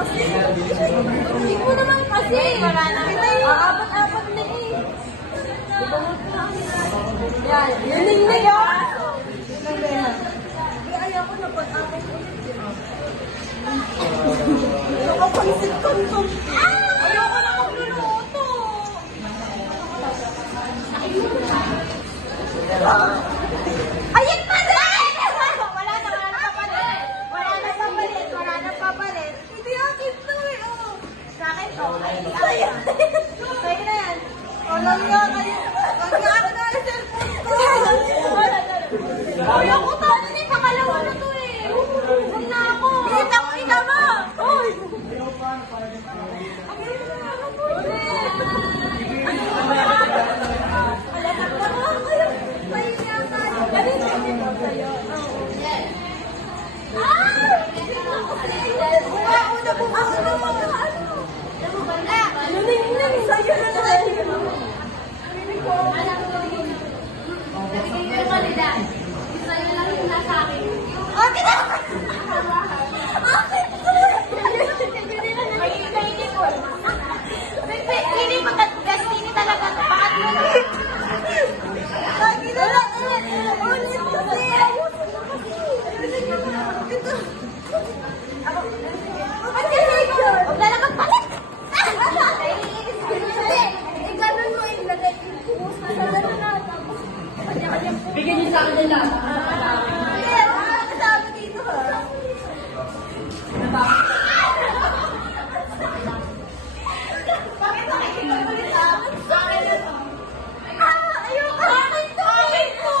Hindi ko naman kasi. Wala na. Apat-apat na eh. Yan. Yan na yun. Ayaw ko na pag-apat ulit. Nakapaisit ko nito. Ayoko na magluluto. Ayan pa rin! Wala na papalit. Wala na papalit. Hindi akin to eh. Oh. Sa akin to. Ay, hindi akin. Sa'yo na yan. Walang yan. Wag na ako na ang cellphone ko. Ayoko to. Ano na yung pangalawa na to eh. Huwag na ako. Kita mo. Uy. Bigyan niyo sa akin nila. Kasama dito ha. Bakit nakikita sa akin? Sa akin na to. Ayoko. Akin to. Akin to.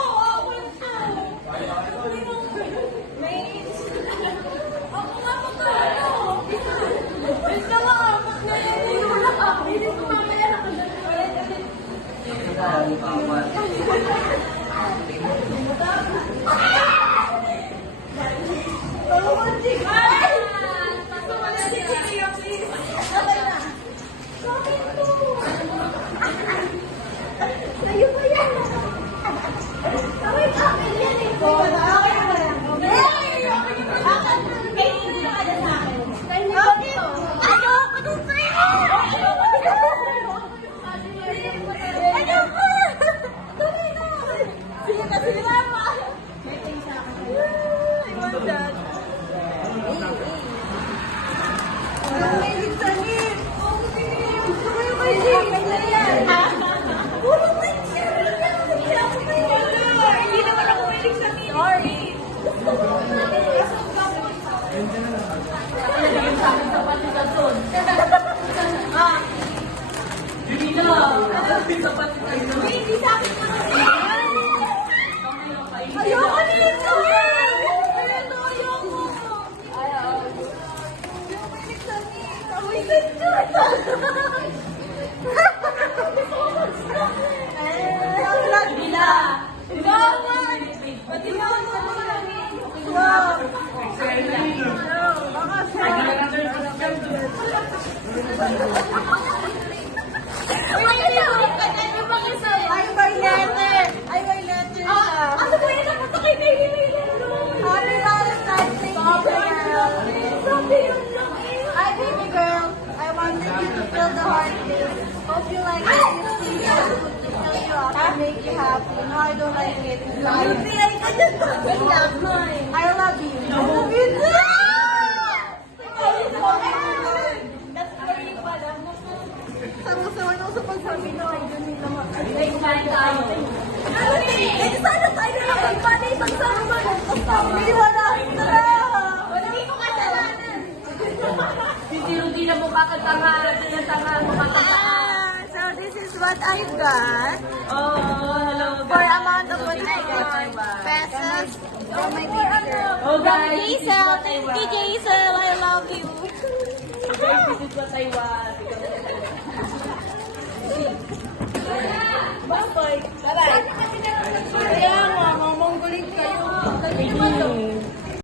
Ako nga magkano. Basta makapag na yan. Wala ka. Hindi ko mamaya na ka. Ayoko nito! Hi, baby girl. I wanted you to feel the heartbeat. Hope you like it. You see that food to fill you up and make you happy. No, I don't like it. I love you. I love you too. Sawa-sawa na ako sa pagsabi na ay ganun naman. Sana tayo na lang magpanay pagsama. Hindi wala. Hindi ko kasalanan. Hindi na mukha ka tanga. So this is what I got. Oh, hello. For amount of what I got. Pesos. For my baby girl. Oh, guys. Jaisel. Thank you, Jaisel. I love you.